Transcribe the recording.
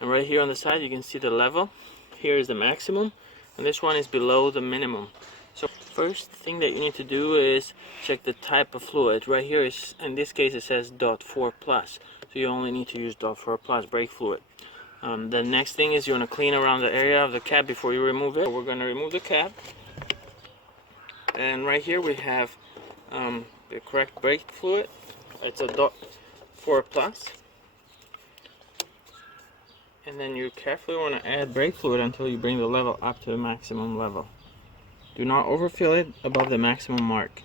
And right here on the side you can see the level. Here is the maximum, and this one is below the minimum. So first thing that you need to do is check the type of fluid. Right here is, in this case it says .4 plus, so you only need to use .4 plus brake fluid. The next thing is you want to clean around the area of the cap before you remove it. So we're going to remove the cap, and right here we have the correct brake fluid. It's a .4 plus. And then you carefully want to add brake fluid until you bring the level up to the maximum level. Do not overfill it above the maximum mark.